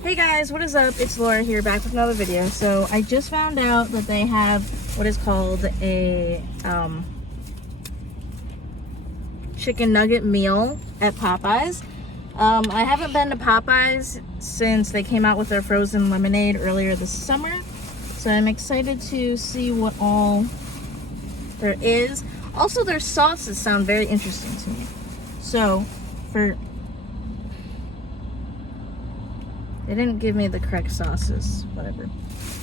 Hey guys, what is up? It's Laura here, back with another video. So I just found out that they have what is called a chicken nugget meal at Popeyes. I haven't been to Popeyes since they came out with their frozen lemonade earlier this summer. So I'm excited to see what all there is. Also, their sauces sound very interesting to me. So, they didn't give me the correct sauces, whatever.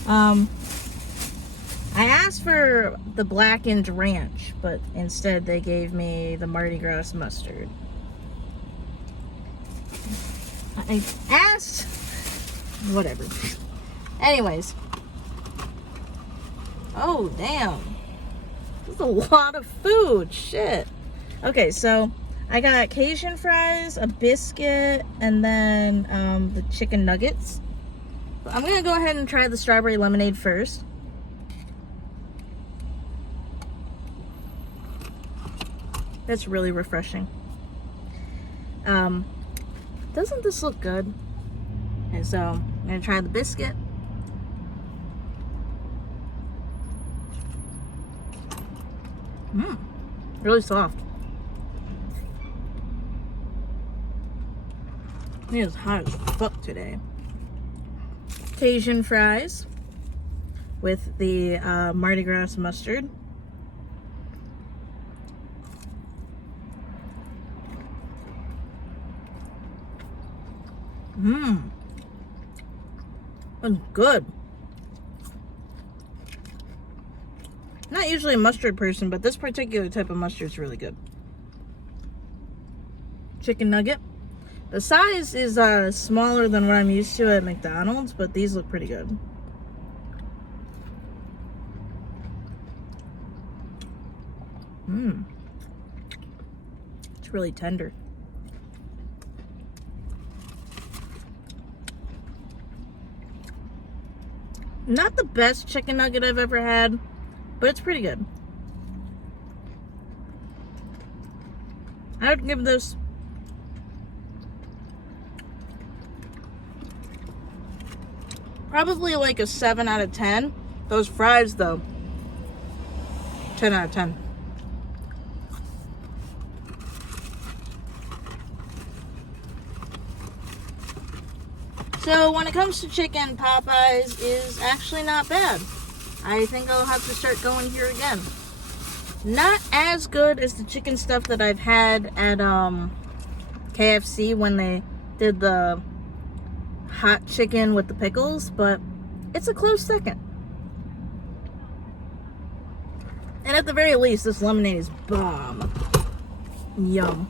I asked for the blackened ranch, but instead they gave me the Mardi Gras mustard. I asked, whatever. Anyways. Oh, damn. This is a lot of food, shit. Okay, so I got Cajun fries, a biscuit, and then the chicken nuggets. I'm gonna go ahead and try the strawberry lemonade first. That's really refreshing. Doesn't this look good? Okay, so I'm gonna try the biscuit. Really soft. It is hot as fuck today. Cajun fries with the Mardi Gras mustard. That's good. Not usually a mustard person, but this particular type of mustard is really good. Chicken nugget. The size is smaller than what I'm used to at McDonald's, but these look pretty good. It's really tender. Not the best chicken nugget I've ever had, but it's pretty good. I would give this probably like a 7 out of 10. Those fries, though, 10 out of 10. So when it comes to chicken, Popeyes is actually not bad. I think I'll have to start going here again. Not as good as the chicken stuff that I've had at KFC when they did the hot chicken with the pickles, but it's a close second. And at the very least, this lemonade is bomb. Yum.